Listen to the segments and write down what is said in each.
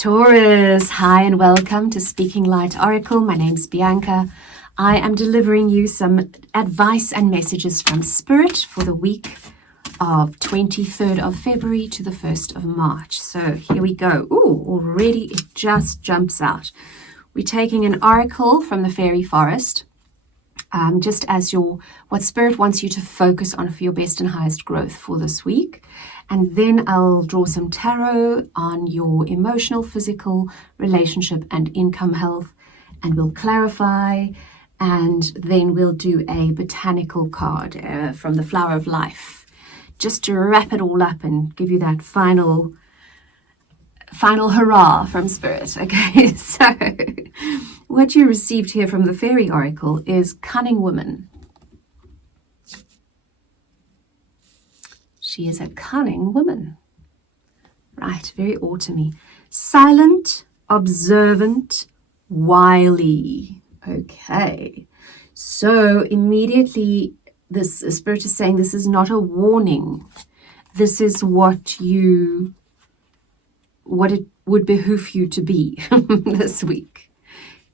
Taurus, hi and welcome to Speaking Light Oracle. My name's Bianca. I am delivering you some advice and messages from Spirit for the week of 23rd of February to the 1st of March. So here we go. Ooh, already it just jumps out. We're taking an oracle from the fairy forest, just as what Spirit wants you to focus on for your best and highest growth for this week. And then I'll draw some tarot on your emotional, physical, relationship, and income health. And we'll clarify. And then we'll do a botanical card from the Flower of Life, just to wrap it all up and give you that final hurrah from Spirit. Okay, so what you received here from the fairy oracle is Cunning Woman. She is a cunning woman. Right, very autumny. Silent, observant, wily. Okay, so immediately this Spirit is saying this is not a warning. This is what it would behoove you to be this week,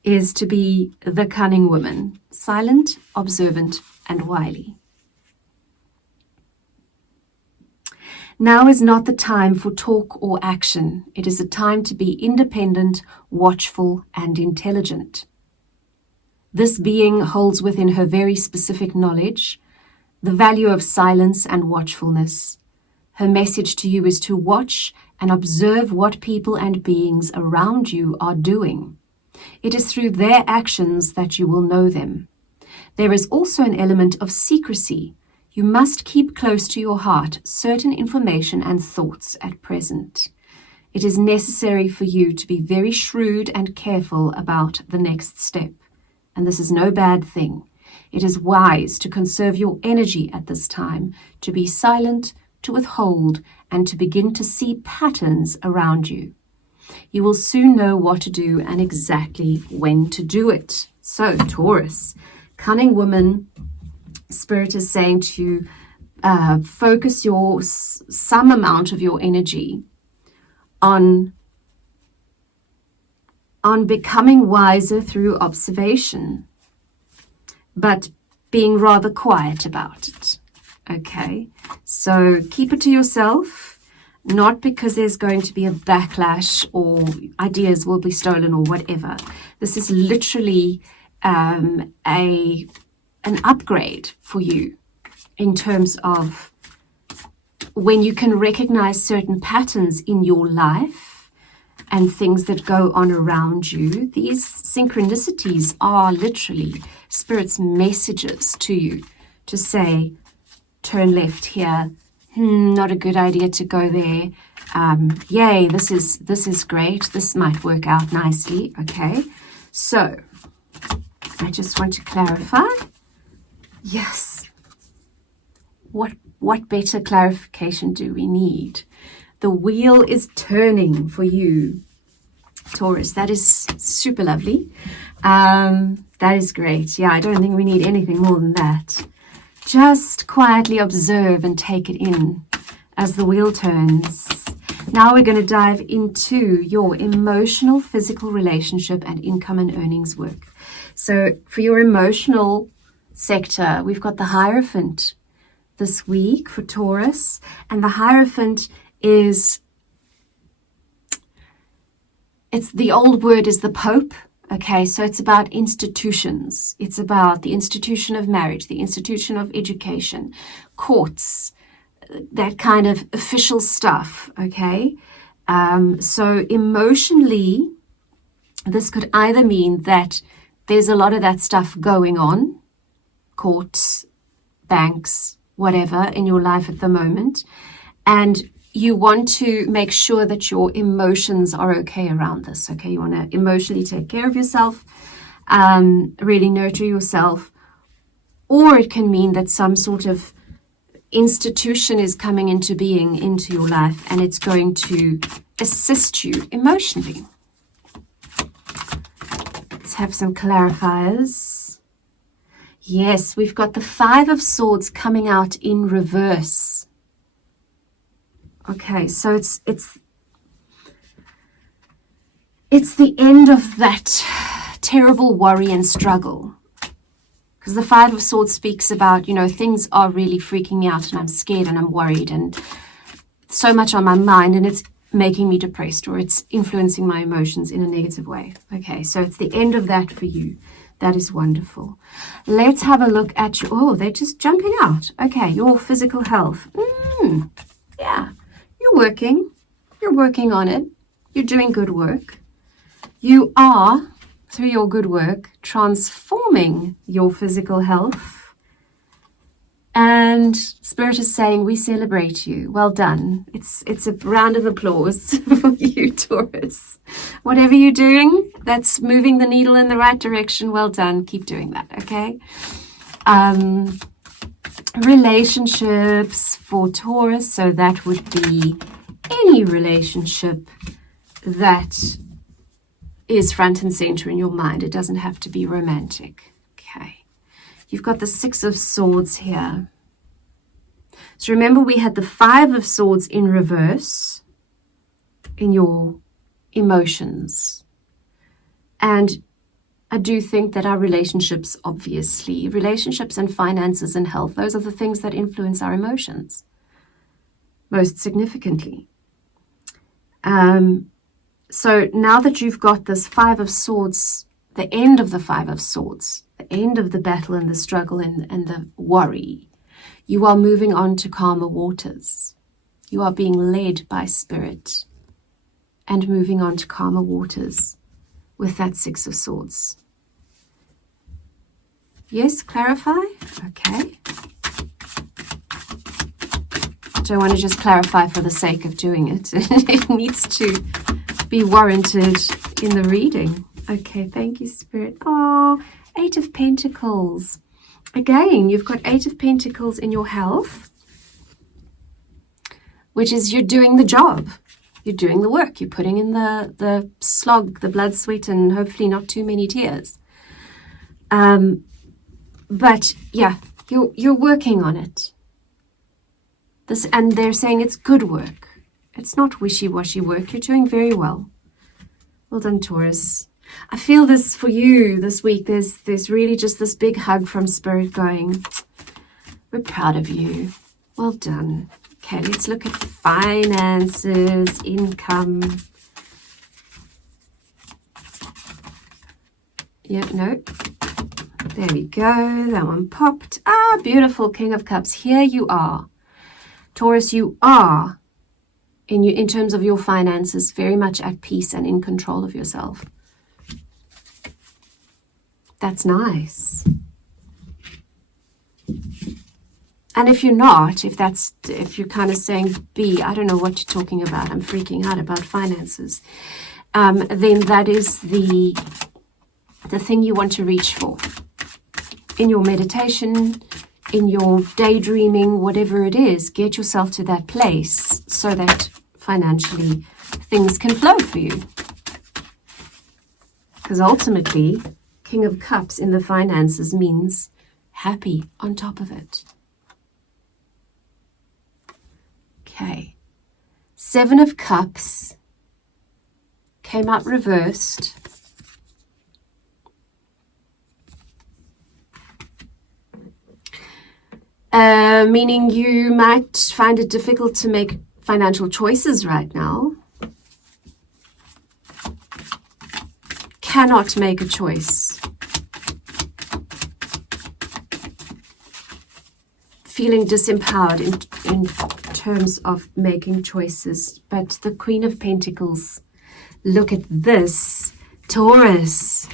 is to be the cunning woman. Silent, observant, and wily. Now is not the time for talk or action. It is a time to be independent, watchful, and intelligent. This being holds within her very specific knowledge the value of silence and watchfulness. Her message to you is to watch and observe what people and beings around you are doing. It is through their actions that you will know them. There is also an element of secrecy. You must keep close to your heart certain information and thoughts at present. It is necessary for you to be very shrewd and careful about the next step. And this is no bad thing. It is wise to conserve your energy at this time, to be silent, to withhold, and to begin to see patterns around you. You will soon know what to do and exactly when to do it. So, Taurus, cunning woman, Spirit is saying to focus some amount of your energy on becoming wiser through observation, but being rather quiet about it. Okay, so keep it to yourself, not because there's going to be a backlash or ideas will be stolen or whatever. This is literally an upgrade for you in terms of when you can recognize certain patterns in your life and things that go on around you. These synchronicities are literally Spirit's messages to you to say, turn left here, not a good idea to go there, yay, this is great, this might work out nicely. Okay, so I just want to clarify. Yes. What better clarification do we need? The wheel is turning for you, Taurus. That is super lovely. That is great. Yeah, I don't think we need anything more than that. Just quietly observe and take it in as the wheel turns. Now we're going to dive into your emotional, physical, relationship, and income and earnings work. So for your emotional sector, we've got the Hierophant this week for Taurus, and the Hierophant it's the old word is the Pope. Okay, so it's about institutions. It's about the institution of marriage, the institution of education, courts, that kind of official stuff. Okay, so emotionally, this could either mean that there's a lot of that stuff going on, courts, banks, whatever, in your life at the moment, and you want to make sure that your emotions are okay around this. Okay, you want to emotionally take care of yourself, really nurture yourself, or it can mean that some sort of institution is coming into being into your life and it's going to assist you emotionally. Let's have some clarifiers. Yes, we've got the Five of Swords coming out in reverse. Okay, so it's it's the end of that terrible worry and struggle. Because the Five of Swords speaks about, things are really freaking me out and I'm scared and I'm worried and so much on my mind and it's making me depressed or it's influencing my emotions in a negative way. Okay, so it's the end of that for you. That is wonderful. Let's have a look at they're just jumping out. Okay, your physical health. Yeah, you're working. You're working on it. You're doing good work. You are, through your good work, transforming your physical health. And Spirit is saying, we celebrate you. Well done. It's a round of applause for you, Taurus. Whatever you're doing, that's moving the needle in the right direction. Well done. Keep doing that, okay? Relationships for Taurus. So that would be any relationship that is front and center in your mind. It doesn't have to be romantic. Okay. You've got the Six of Swords here. So remember, we had the Five of Swords in reverse in your emotions. And I do think that our relationships and finances and health, those are the things that influence our emotions most significantly. So now that you've got this Five of Swords, the end of the Five of Swords, the end of the battle and the struggle and the worry, you are moving on to calmer waters. You are being led by Spirit and moving on to calmer waters with that Six of Swords. Yes, clarify? Okay. Don't want to just clarify for the sake of doing it. It needs to be warranted in the reading. Okay, thank you, Spirit. Oh, Eight of Pentacles. Again, you've got Eight of Pentacles in your health, which is you're doing the job. You're doing the work. You're putting in the slog, the blood, sweat, and hopefully not too many tears. But yeah, you're working on it. And they're saying it's good work. It's not wishy-washy work. You're doing very well. Well done, Taurus. I feel this for you this week. There's really just this big hug from Spirit going, we're proud of you. Well done. Okay, let's look at finances, income. Yeah, no. There we go. That one popped. Ah, beautiful. King of Cups. Here you are. Taurus, you are, in terms of your finances, very much at peace and in control of yourself. That's nice. And if you're not, if you're kind of saying, I don't know what you're talking about, I'm freaking out about finances, then that is the thing you want to reach for. In your meditation, in your daydreaming, whatever it is, get yourself to that place so that financially things can flow for you. Because ultimately, King of Cups in the finances means happy on top of it. Okay. Seven of Cups came out reversed. Meaning you might find it difficult to make financial choices right now. Cannot make a choice. Feeling disempowered in terms of making choices. But the Queen of Pentacles, look at this, Taurus.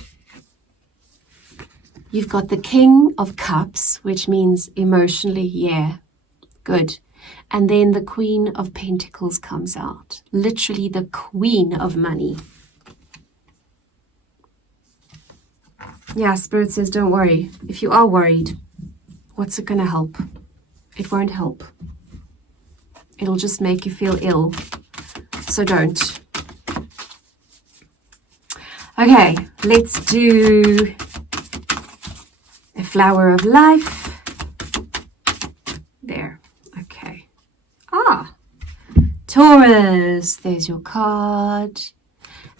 You've got the King of Cups, which means emotionally, yeah, good. And then the Queen of Pentacles comes out. Literally the Queen of Money. Yeah, Spirit says, don't worry. If you are worried, what's it going to help? It won't help. It'll just make you feel ill. So don't. Okay, let's do a Flower of Life. There. Okay. Ah, Taurus. There's your card.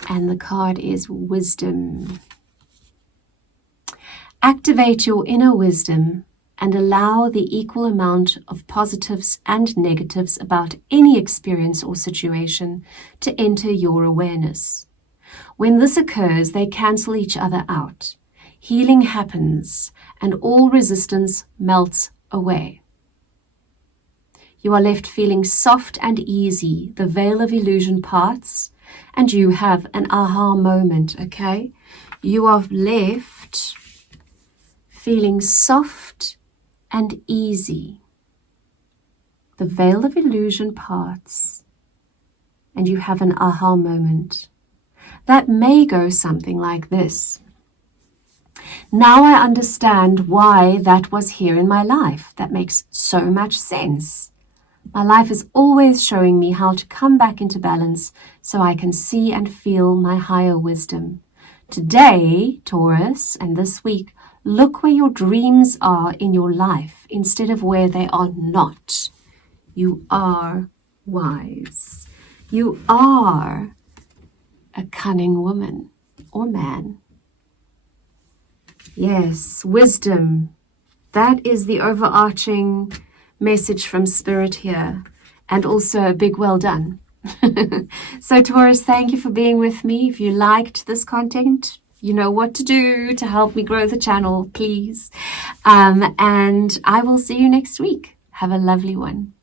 And the card is wisdom. Activate your inner wisdom and allow the equal amount of positives and negatives about any experience or situation to enter your awareness. When this occurs, they cancel each other out. Healing happens and all resistance melts away. You are left feeling soft and easy. The veil of illusion parts and you have an aha moment, okay? You are left feeling soft and easy. The veil of illusion parts and you have an aha moment. That may go something like this. Now I understand why that was here in my life. That makes so much sense. My life is always showing me how to come back into balance so I can see and feel my higher wisdom. Today, Taurus, and this week, look where your dreams are in your life instead of where they are not. You are wise. You are a cunning woman or man. Yes, wisdom. That is the overarching message from Spirit here. And also a big well done. So Taurus, thank you for being with me. If you liked this content, you know what to do to help me grow the channel, please. And I will see you next week. Have a lovely one.